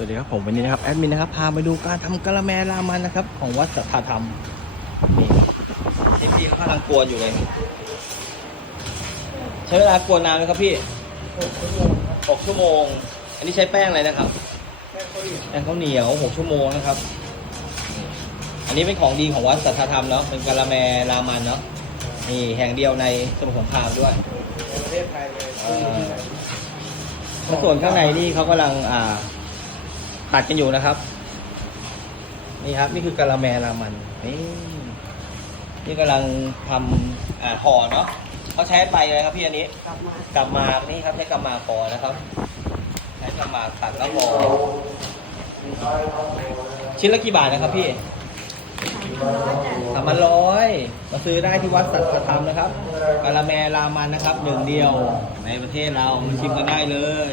วัสดีครับผมวันนี้นะครับแอดมินนะครับพามาดูการทำกะละแมรามันนะครับ ของวัดสัทธาธรรมนี่เอ็มพีเขากำลังกวนอยู่เลย ใช้เวลากวนนานไหมครับพี่หกชั่วโมง อันนี้ใช้แป้งอะไรนะครับ แป้งข้าวเหนียวหกชั่วโมงนะครับ อันนี้เป็นของดีของวัดสัทธาธรรมเนาะเป็นกะละแมรามันเนาะนี่แห่งเดียวในสมุทรสงครามด้วยในประเทศไทยเลยอ่าแล้วส่วนข้างในนี่เขากำลังอ่า ตัดกันอยู่นะครับ นี่ครับ นี่คือกะละแมรามันนี่นี่กำลังทำอ่าห่อเนาะเขาใช้ไปเลยครับพี่อันนี้กลับมากำมานี่ครับใช้กำมากห่อนะครับ ใช้กำมาตัดแล้วห่อชิ้นละกี่บาทนะครับพี่สามร้อยมาซื้อได้ที่วัดสัตว์ธรรมนะครับกะละแมรามันนะครับหนึ่งเดียวในประเทศเรามาชิมกันได้เลย